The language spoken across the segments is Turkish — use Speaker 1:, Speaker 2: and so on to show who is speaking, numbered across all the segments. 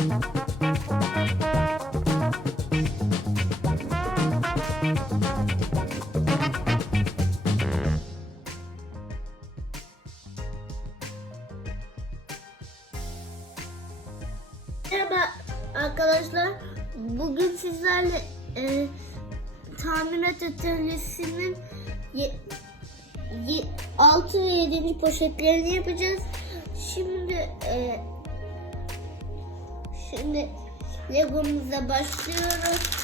Speaker 1: Merhaba arkadaşlar. Bugün sizlerle e, tamirat atölyesinin 6 ve 7. poşetlerini yapacağız. Şimdi e, şimdi Lego'muza başlıyoruz.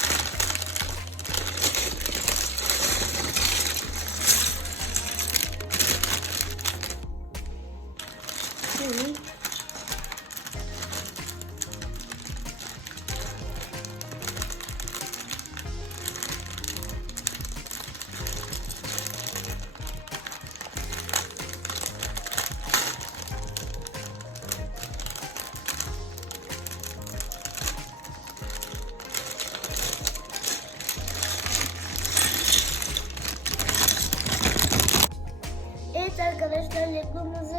Speaker 1: Arkadaşlar Lego'muzu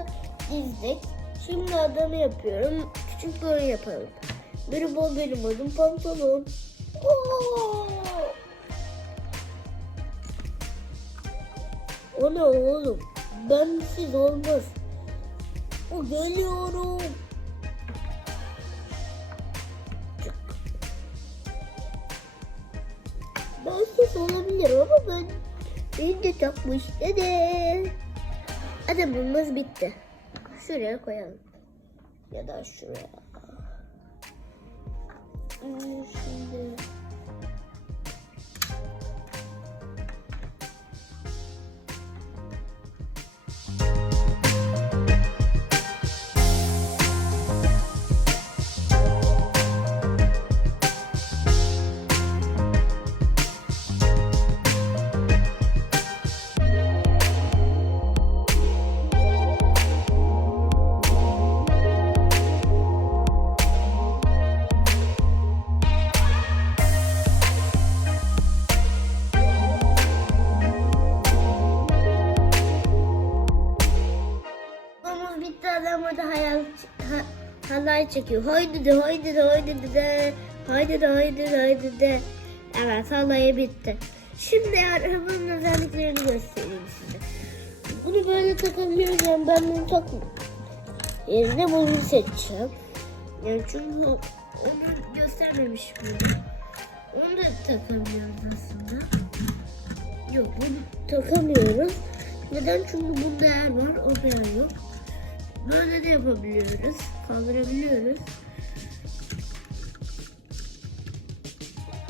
Speaker 1: dizdik. Şimdi adını yapıyorum. Küçük bir oyun yapalım. Biri bol benim adım pantolon. Oo! O ne oğlum? Bensiz olmaz. O geliyorum. Çık. Bensiz olabilir ama ben beni de takmış dede. Adamımız bitti. Şuraya koyalım. Ya da şuraya. Hmm, Şimdi halay çekiyor. Haydi de haydi de haydi de haydi de haydi de haydi de. Evet halayı bitti. Şimdi arabanın özelliklerini göstereyim size. Bunu böyle takabiliyoruz ben bunu takmıyorum. Yerine bunu seçeceğim. Yani çünkü o- onu göstermemiş bunu. Onu da takamıyoruz aslında. Yok bunu takamıyoruz. Neden? Çünkü bunda yer var, orada yer yok. Böyle de yapabiliyoruz. Kaldırabiliyoruz.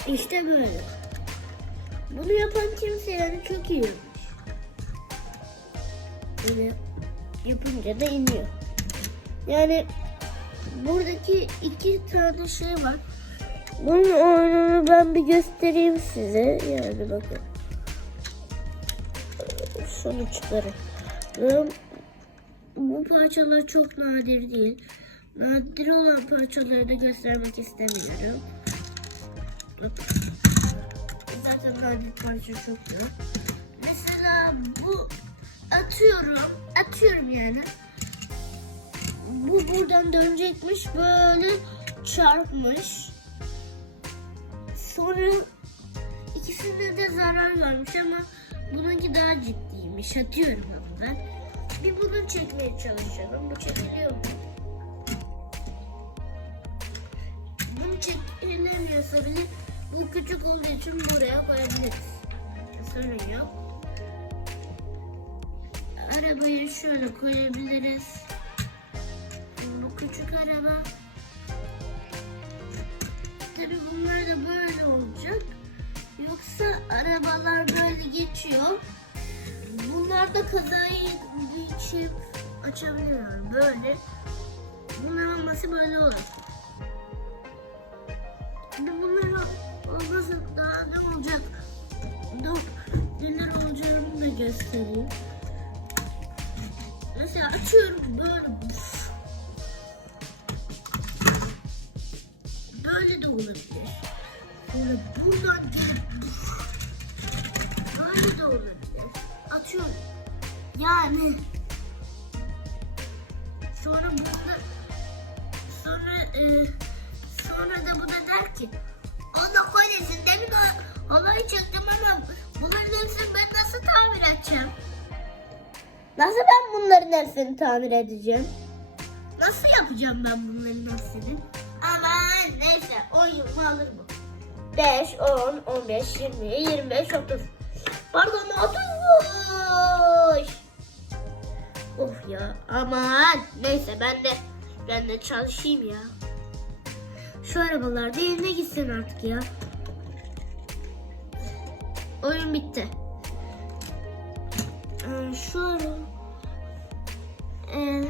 Speaker 1: İşte böyle. Bunu yapan kimse yani çok iyi. Böyle yapınca da iniyor. Yani buradaki iki tane şey var. Bunun oyununu ben bir göstereyim size. Yani bakın. Şunu çıkarın. Bu parçalar çok nadir değil. Nadir olan parçaları da göstermek istemiyorum. Zaten nadir parça çok yok. Mesela bu atıyorum. Atıyorum yani. Bu buradan dönecekmiş. Böyle çarpmış. Sonra ikisinde de zarar varmış ama bununki daha ciddiymiş. Atıyorum onu ben. Bir bunu çekmeye çalışalım. Bu çekiliyor mu? Bunu çekilemiyorsa bile bu küçük olduğu için buraya koyabiliriz. Sorun yok. Arabayı şöyle koyabiliriz. Bu küçük araba. Tabii bunlar da böyle olacak. Yoksa arabalar böyle geçiyor. Bunlar da kazayı geçip açabiliyor. Böyle. Bunların olması böyle olur. Şimdi bunların olması daha ne olacak? Dur. Neler olacağını da göstereyim. Mesela açıyorum böyle. Böyle de olabilir. Böyle buradan gelip böyle de olabilir. Atıyorum. Yani sonra burada sonra e, Sonra da bu da der ki Allah kahretsin demin o halayı çektim ama bunların hepsini ben nasıl tamir edeceğim? Nasıl ben bunların hepsini tamir edeceğim? Nasıl yapacağım ben bunların hepsini? Aman neyse 10 yıl mı alır bu? 5, 10, 15, 20, 25, 30. Pardon 30. Of ya aman neyse ben de ben de çalışayım ya. Şu arabalar da yerine gitsin artık ya. Oyun bitti. Ee, şu ara... Ee,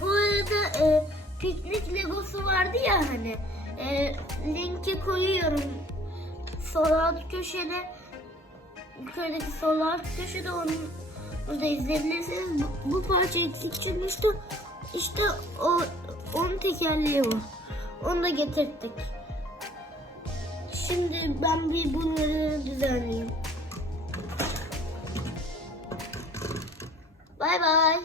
Speaker 1: bu arada e, piknik legosu vardı ya hani. E, linki koyuyorum. Sol alt köşede yukarıdaki sol alt köşede onun burada izleyebilirsiniz. Bu, bu parça eksik çıkmıştı. İşte o onun tekerleği bu. Onu da getirttik. Şimdi ben bir bunları düzenleyeyim. Bay bay.